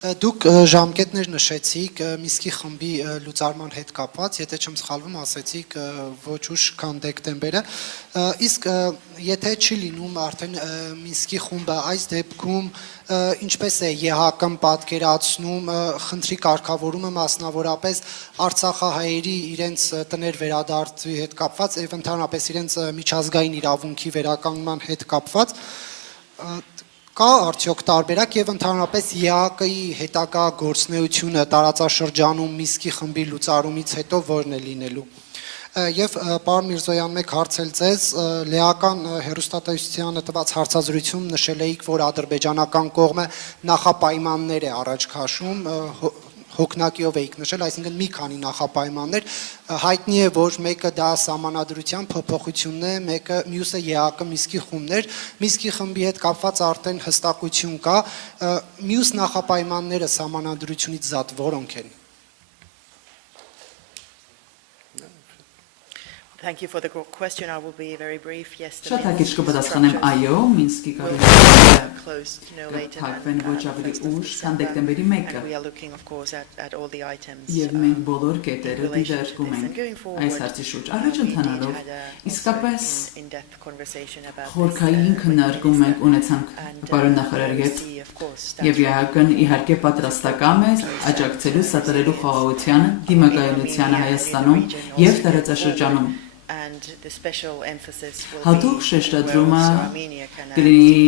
Դուք ժամկետներ նշեցիք Միսկի խմբի լուծարման հետ կապված, եթե չեմ սխալվում, ասեցիք ոչ ուշ քան դեկտեմբերը, իսկ եթե չի լինում արդեն Միսկի խումբը այս դեպքում ինչպես է ԵՀԿ-ն պատկերացնում խնդրի կարգավորումը մասնավորապես արցախահայերի իրենց տներ վերադարձի հետ կապված եւ ընդհանրապես իրենց միջազգային իրավունքի վերականգնման հետ կապված Կա արդյոք տարբերակ եւ ընդհանրապես ԵԱԿ-ի հետագա գործունեությունը տարածաշրջանում Միսկի խմբի լուծարումից հետո որն է լինելու Եվ պարոն Միրզոյան մեկ հարց էլ ձեզ լեական հերոստատեսությանը տված հարցազրույցում նշել էիք, որ ադրբեջանական կողմը նախապայմաններ է առաջ քաշում հոգնակիով էիք նշել, այսինքն մի քանի նախապայմաններ, հայտնի է, որ մեկը դա սահմանադրության փոփոխությունն է, մյուսը ԵԱԿ Միսկի խումբն էր, Միսկի խմբի հետ կապված արդեն հստակություն կա, մյուս նախապայմանները սահմանադրությունից զատ որոնք են։ Thank you for the question. I will be very brief. Yes, the Շատ հակիրճ կպատասխանեմ այո, Մինսկի closed no later թարգվեն ոչ ավելի ուշ, քան դեկտեմբերի 1-ը։ We are looking of course at all the items. Եվ մենք բոլոր կետերը դիտարկում ենք այս հարցի շուրջ։ Առաջ ընթանալով, իսկապես խորքային քննարկում ենք ունեցանք պարոն նախարարի հետ, եւ ԵԱՀԿ-ն իհարկե պատրաստական է աջակցելու սատարելու խաղաղությանը, դիմակայունությանը Հայաստանում եւ տարածաշրջանում։ Հատուկ շեշտադրումը կլինի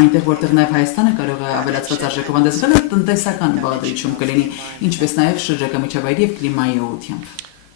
այնտեղ, որտեղ նաև Հայաստանը կարող է ավելացված արժեքով հանդեսվել, տնտեսական բաղադրիչում կլինի, ինչպես նաև շրջակա միջավայրի եւ կլիմայի ուղղությամբ։